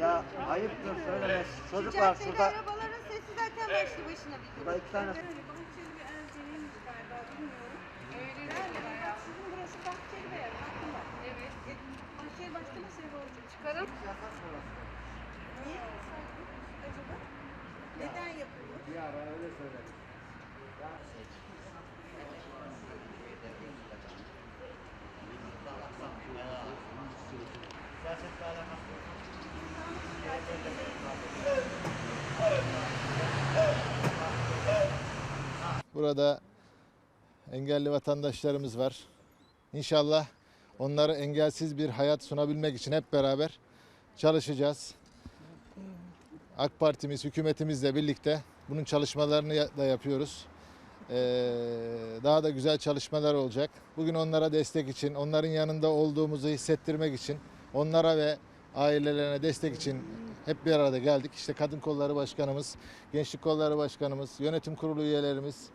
Ya ayıptır söylemez. Çocuklar Caddede şurada, arabaların sesi zaten başlı başına bir şurada iki tane Bahçeli bir erkeğiymiş galiba bilmiyorum. Öyle galiba. Sizin burası Bahçeli bir yer. Hakkım var. Evet. Bahçeli başka nasıl ev olacak? Çıkarım. Niye acaba? Neden yapılıyor? bir ara öyle söyledim. Burada engelli vatandaşlarımız var. İnşallah onlara engelsiz bir hayat sunabilmek için hep beraber çalışacağız. AK Partimiz, hükümetimizle birlikte bunun çalışmalarını da yapıyoruz. Ee, daha da güzel çalışmalar olacak. Bugün onlara destek için, onların yanında olduğumuzu hissettirmek için, onlara ve ailelerine destek için hep bir arada geldik. İşte Kadın Kolları Başkanımız, Gençlik Kolları Başkanımız, Yönetim Kurulu üyelerimiz,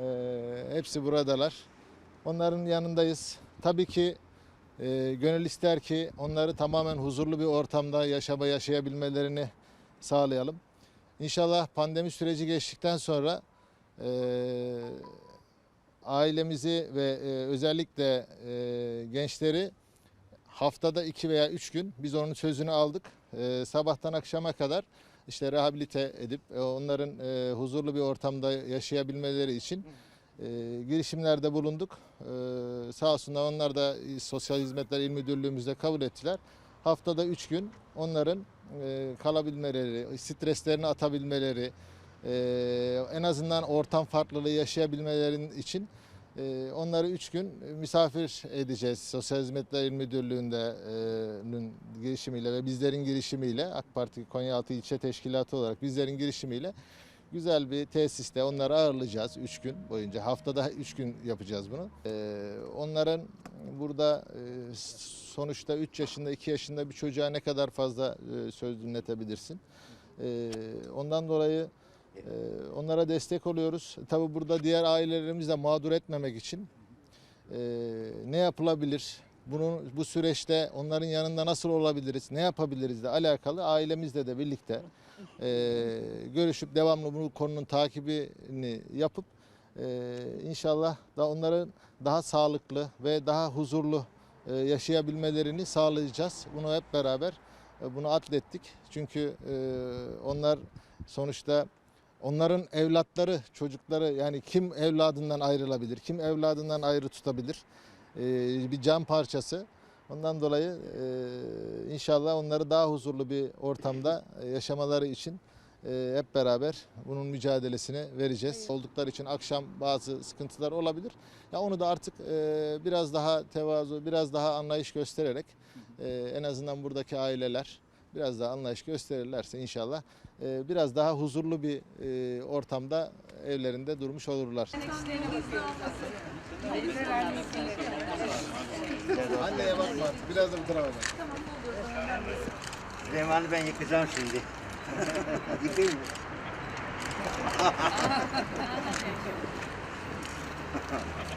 ee, hepsi buradalar. Onların yanındayız. Tabii ki e, gönül ister ki onları tamamen huzurlu bir ortamda yaşama yaşayabilmelerini sağlayalım. İnşallah pandemi süreci geçtikten sonra e, ailemizi ve e, özellikle e, gençleri haftada iki veya üç gün biz onun sözünü aldık. E, sabahtan akşama kadar işte rehabilite edip e, onların e, huzurlu bir ortamda yaşayabilmeleri için e, girişimlerde bulunduk. E, sağ olsunlar onlar da Sosyal Hizmetler İl Müdürlüğümüzde kabul ettiler. Haftada üç gün onların e, kalabilmeleri, streslerini atabilmeleri, e, en azından ortam farklılığı yaşayabilmelerinin için onları üç gün misafir edeceğiz. Sosyal Hizmetler Müdürlüğü'nün girişimiyle ve bizlerin girişimiyle AK Parti Konyaaltı İlçe Teşkilatı olarak bizlerin girişimiyle güzel bir tesiste onları ağırlayacağız 3 gün boyunca. Haftada 3 gün yapacağız bunu. Ee, onların burada e, sonuçta 3 yaşında 2 yaşında bir çocuğa ne kadar fazla e, söz dinletebilirsin. Ee, ondan dolayı e, onlara destek oluyoruz. Tabi burada diğer ailelerimizi de mağdur etmemek için e, ne yapılabilir? Bunun bu süreçte onların yanında nasıl olabiliriz? Ne yapabiliriz de alakalı ailemizle de birlikte e, görüşüp devamlı bu konunun takibini yapıp e, inşallah da onların daha sağlıklı ve daha huzurlu e, yaşayabilmelerini sağlayacağız. Bunu hep beraber e, bunu atlettik. Çünkü e, onlar sonuçta onların evlatları, çocukları yani kim evladından ayrılabilir, kim evladından ayrı tutabilir? Ee, bir can parçası. Ondan dolayı e, inşallah onları daha huzurlu bir ortamda e, yaşamaları için e, hep beraber bunun mücadelesini vereceğiz. Oldukları için akşam bazı sıkıntılar olabilir. Ya onu da artık e, biraz daha tevazu, biraz daha anlayış göstererek e, en azından buradaki aileler biraz daha anlayış gösterirlerse inşallah e, biraz daha huzurlu bir e, ortamda evlerinde durmuş olurlar. Anneye bakma artık. Biraz da bu tarafa bak. Süleyman'ı ben yıkacağım şimdi. Yıkayayım mı?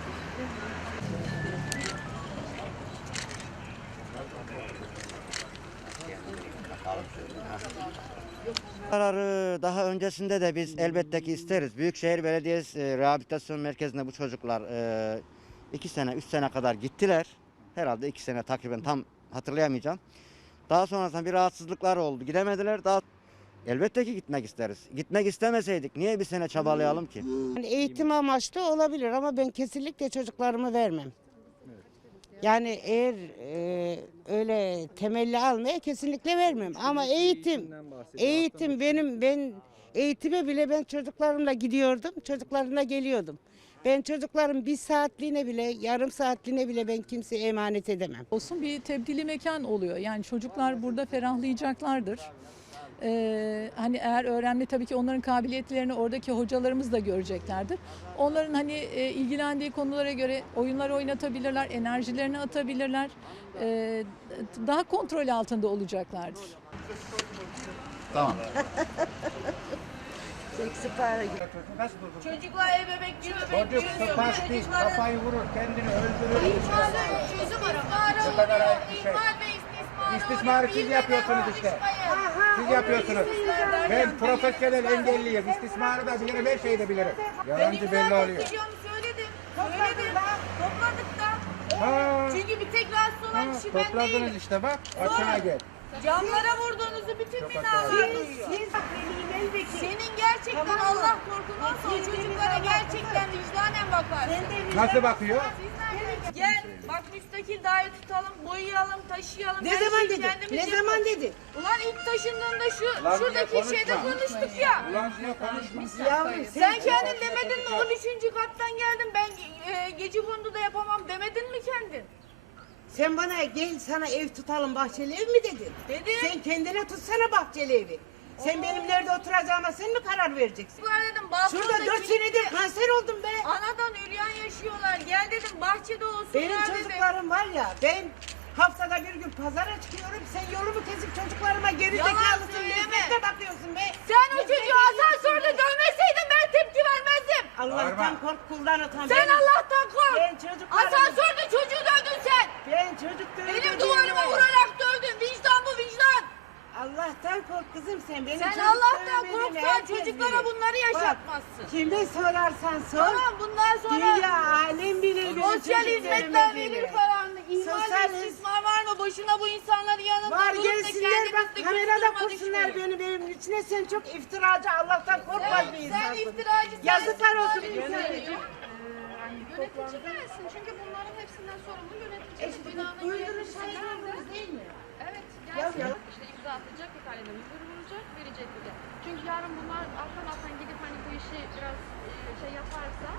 Kararı daha öncesinde de biz elbette ki isteriz. Büyükşehir Belediyesi e, Rehabilitasyon Merkezi'nde bu çocuklar e, iki sene, üç sene kadar gittiler. Herhalde iki sene takriben tam hatırlayamayacağım. Daha sonrasında bir rahatsızlıklar oldu. Gidemediler. Daha elbette ki gitmek isteriz. Gitmek istemeseydik niye bir sene çabalayalım ki? Yani eğitim amaçlı olabilir ama ben kesinlikle çocuklarımı vermem. Yani eğer e, öyle temelli almaya kesinlikle vermem. Ama eğitim, eğitim benim ben eğitime bile ben çocuklarımla gidiyordum, çocuklarımla geliyordum. Ben çocuklarım bir saatliğine bile, yarım saatliğine bile ben kimseye emanet edemem. olsun bir tebdili mekan oluyor. Yani çocuklar burada ferahlayacaklardır. Ee, hani eğer öğrenme tabii ki onların kabiliyetlerini oradaki hocalarımız da göreceklerdir. Onların hani e, ilgilendiği konulara göre oyunlar oynatabilirler, enerjilerini atabilirler. Ee, daha kontrol altında olacaklardır. Çocuklar ebebek Çocuk sıpas değil, kafayı vurur, kendini öldürür. çözüm kadar ayıp bir şey. ve istismar istismarı siz yapıyorsunuz işte. Siz yapıyorsunuz. Ben profesyonel engelliyim. İstismarı da bilirim, her şeyi de bilirim. Yalancı belli oluyor. Biliyorum söyledim. Söyledim. Topladık da. Ha, Çünkü bir tek rahatsız olan ha, kişi ben topladınız değilim. işte bak. Açığa gel. Camlara vurduğunuzu bütün binalar duyuyor. Senin gerçekten Allah korkun olsa o çocuklara gerçekten vicdanen bakarsın. Nasıl bakıyor? Gel bak müstakil daire tutalım, boyayalım, taşıyalım. Ne her zaman şeyi dedi? kendimiz Ne yapalım. zaman dedi? Ulan ilk taşındığında şu Lan şuradaki konuşma. şeyde konuştuk ya. Ulan şuna konuşma. Yavrum Sen kendin demedin mi 13. kattan geldim ben e, gece kondu da yapamam demedin mi kendin? Sen bana gel sana ev tutalım bahçeli ev mi dedin? Dedim. Sen kendine tutsana bahçeli evi. Sen benim nerede oturacağıma sen mi karar vereceksin? Çocuklar dedim balkonda Şurada dört senedir kanser oldum be. Anadan üryan yaşıyorlar. Gel dedim bahçede olsunlar Benim dedim. çocuklarım var ya ben haftada bir gün pazara çıkıyorum. Sen yolumu kesip çocuklarıma geri Yalan zekalısın söyleme. bakıyorsun be. Sen o çocuğu asansörde dövmeseydin ben tepki vermezdim. Allah'tan kork kuldan utan. Sen Ben- Allah'tan kork. Ben çocuklarım. Asansörde çocuğu dövdün sen. Ben çocuk Benim duvarıma vurarak dövdün. Vicdan bu vicdan. Allah'tan kork kızım sen. Benim Sen Allah'tan korksan çocuklara bunları yaşatmazsın. Kime sorarsan sor. Tamam bundan sonra Dünya alem bilir benim sosyal hizmetler verir falan. İhmal Sosyal ve istismar var mı? Boşuna bu insanların yanında Var durup da gelsinler bak kamerada kursunlar düşmeyin. benim evimin içine sen çok iftiracı Allah'tan korkmaz bir Sen insansın. iftiracı sen Yazıklar olsun insana. yönetici sensin. Çünkü bunların hepsinden sorumlu yönetici. İşte bu uyduruş sayılmaz değil mi? Ya. İşte imza atacak, bir tane de müdür vuracak, verecek bir de. Çünkü yarın bunlar alttan alttan gidip hani bu işi biraz e, şey yaparsa,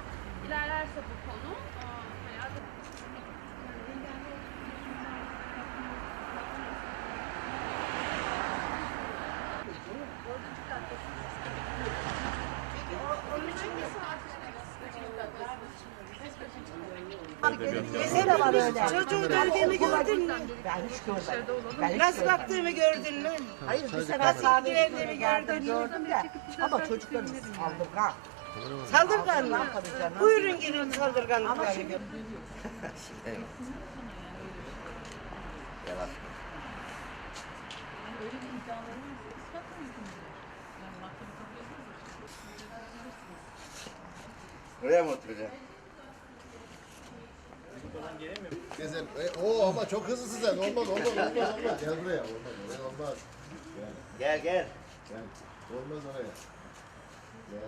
ilerlerse bu konu, aa, hani artık Çocuğu dövdüğümü gördün mü? Ben hiç görmedim. Nasıl baktığımı gördün mü? Hayır bu sefer nasıl ilgilendiğimi gördün mü? Ama çocuklarımız saldırgan. Saldırgan mı? Buyurun gelin saldırganlıklarını görün. Buraya mı oturacaksın? Gezelim. E, oo ama çok hızlısın sen. Olmaz olmaz olmaz olmaz. Gel buraya. Olmaz oraya olmaz. Gel gel. Gel. Olmaz oraya. Gel.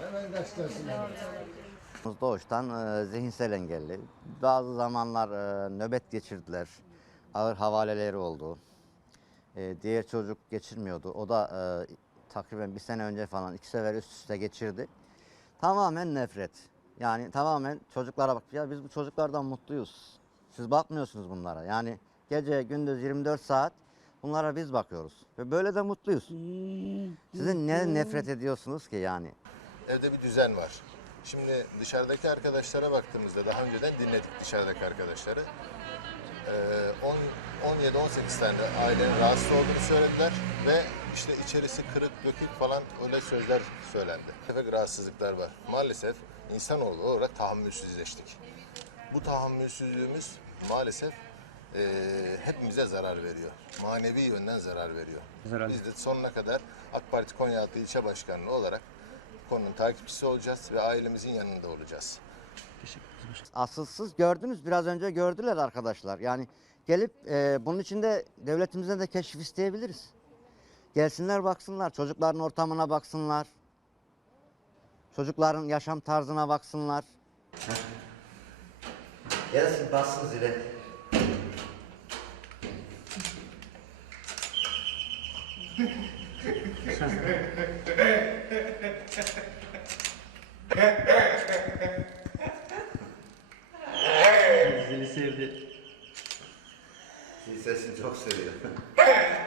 Hemen kaçtarsın. Doğuştan e, zihinsel engelli. Bazı zamanlar e, nöbet geçirdiler. Ağır havaleleri oldu. E, diğer çocuk geçirmiyordu. O da e, takriben bir sene önce falan iki sefer üst üste geçirdi. Tamamen nefret. Yani tamamen çocuklara bak. Ya biz bu çocuklardan mutluyuz. Siz bakmıyorsunuz bunlara. Yani gece gündüz 24 saat bunlara biz bakıyoruz. Ve böyle de mutluyuz. Sizin ne nefret ediyorsunuz ki yani? Evde bir düzen var. Şimdi dışarıdaki arkadaşlara baktığımızda daha önceden dinledik dışarıdaki arkadaşları. Ee, 17-18 tane ailenin rahatsız olduğunu söylediler ve işte içerisi kırık, dökük falan öyle sözler söylendi. Tefek rahatsızlıklar var. Maalesef insanoğlu olarak tahammülsüzleştik. Bu tahammülsüzlüğümüz maalesef eee, hepimize zarar veriyor. Manevi yönden zarar veriyor. Biz de sonuna kadar AK Parti Konyaaltı İlçe Başkanlığı olarak konunun takipçisi olacağız ve ailemizin yanında olacağız. Asılsız gördünüz biraz önce gördüler arkadaşlar. Yani gelip e, bunun için de devletimizden de keşif isteyebiliriz. Gelsinler baksınlar çocukların ortamına baksınlar. Çocukların yaşam tarzına baksınlar. Gelsin bassın zile. Zili sevdi. Zil sesini çok seviyor.